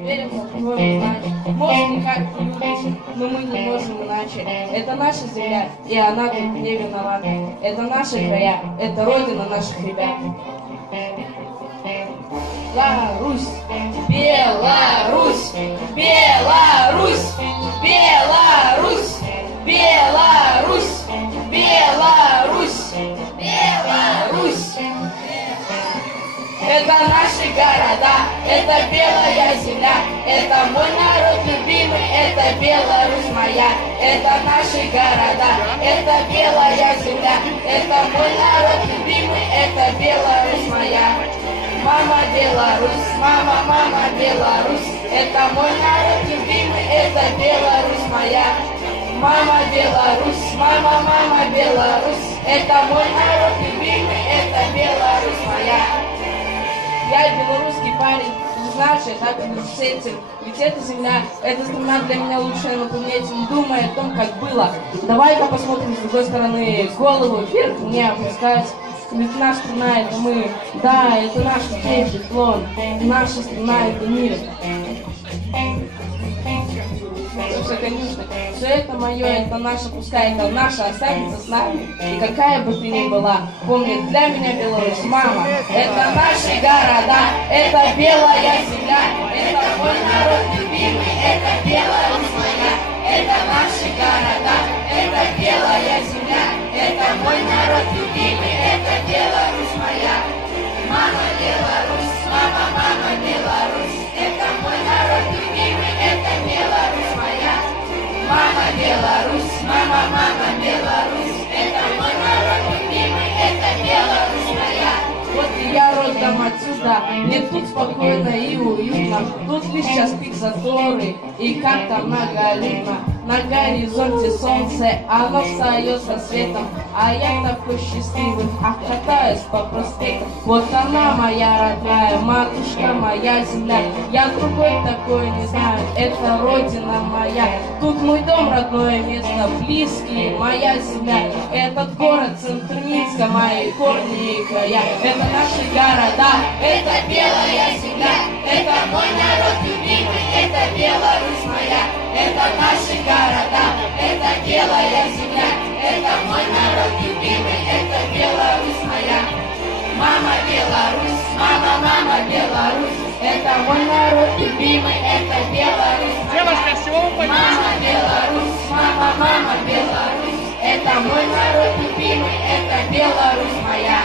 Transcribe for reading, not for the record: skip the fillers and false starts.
Верим, по-твоему, знать. Может, никак не любишь, но мы не можем иначе. Это наша земля, и она тут не виновата. Это наши края, это родина наших ребят. Беларусь, Беларусь, Беларусь, Беларусь, Беларусь, Беларусь, Беларусь. Это наши города, это белая земля, это мой народ любимый, это Беларусь моя. Это наши города, это белая земля, это мой народ любимый, это Беларусь моя. Мама Беларусь, мама, мама Беларусь, это мой народ любимый, это Беларусь моя. Мама Беларусь, мама, мама Беларусь, это мой народ любимый, это Беларусь моя. Я белорусский парень, не знаю, что я так с этим. Ведь эта земля, эта страна для меня лучшая, но поменять не думая о том, как было. Давай-ка посмотрим с другой стороны, голову вверх мне опускать. Ведь наша страна это мы, да, это наш детский клон, наша страна это мир. Все, конечно, все это мое, это наше, пускай это наше останется с нами. И какая бы ты ни была, помни, для меня Беларусь, мама, это наши города, это белая земля, это мой народ любимый, это Беларусь моя, это наши города, это белая земля, это мой народ любимый, это Беларусь моя. Мама Беларусь, мама, мама Беларусь, это мой народ любимый, это Беларусь моя. Мама Беларусь, мама, мама Беларусь, это мой народ любимый, это Беларусь моя. Вот и я родом отсюда, мне тут спокойно и уютно, тут лишь час пик заторы, и как-то многолюдно. На горизонте солнце, оно встает со светом, а я такой счастливый, катаюсь по проспекту. Вот она моя родная, матушка моя земля, я другой такой не знаю, это родина моя. Тут мой дом, родное место, близкие, моя земля. Этот город, центр Минска, мои корни и края. Это наши города, это белая земля, это мой народ любимый, это Беларусь моя. Это наши города, это белая земля, это мой народ любимый, это Беларусь моя. Мама Беларусь, мама, мама Беларусь, это мой народ любимый, это Беларусь моя. Девушка, с чего вы поняли? Мама Беларусь, мама, мама Беларусь, это мой народ любимый, это Беларусь моя.